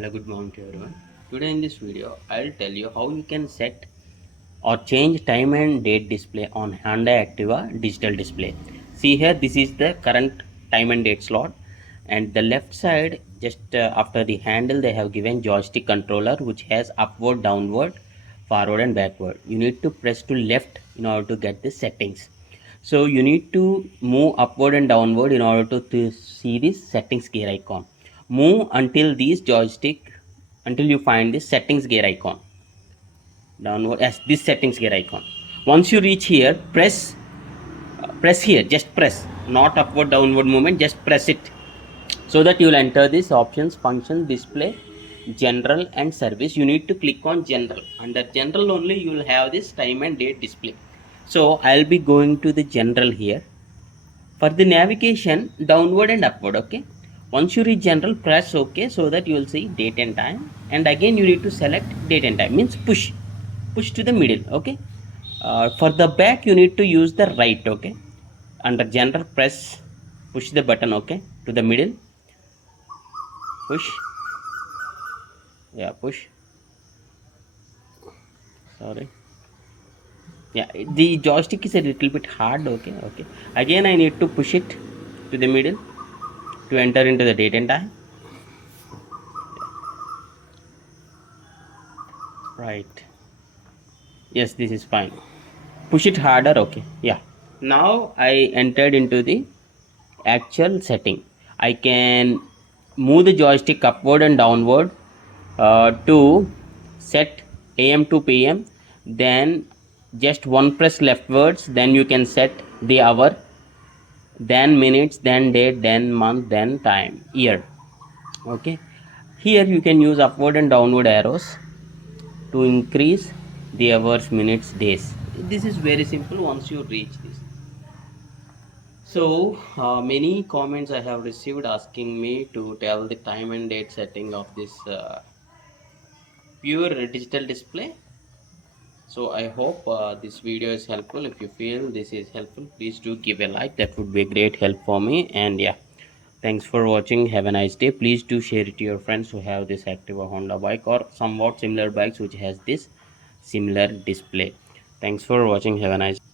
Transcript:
Hello, good morning to everyone. Today in this video, I'll tell you how you can set or change time and date display on Honda Activa digital display. See here, this is the current time and date slot, and the left side, just after the handle, they have given joystick controller which has upward, downward, forward and backward. You need to press to left in order to get the settings. So you need to move upward and downward in order to see this settings gear icon. Move until these joystick until you find this settings gear icon. Downward as this settings gear icon. Once you reach here, press here, just press, not upward downward movement, just press it, so that you will enter this options, function, display, general and service. You need to click on general. Under general only you will have this time and date display. So I'll be going to the general here. For the navigation, downward and upward. Okay, once you reach general, press OK, so that you will see date and time, and again you need to select date and time, means push to the middle. Okay, for the back you need to use the right. Okay, under general, press, push the button, okay, to the middle, push, yeah, push, sorry, yeah, the joystick is a little bit hard. Okay, again I need to push it to the middle to enter into the date and time. Right, yes, this is fine. Push it harder. Okay, yeah, now I entered into the actual setting. I can move the joystick upward and downward to set AM to PM, then just one press leftwards, then you can set the hour, then minutes, then date, then month, then time, year. Okay, here you can use upward and downward arrows to increase the hours, minutes, days. This is very simple once you reach this. So many comments I have received asking me to tell the time and date setting of this pure digital display. So I hope this video is helpful. If you feel this is helpful, please do give a like. That would be a great help for me. And yeah, thanks for watching. Have a nice day. Please do share it to your friends who have this Activa Honda bike or somewhat similar bikes which has this similar display. Thanks for watching. Have a nice day.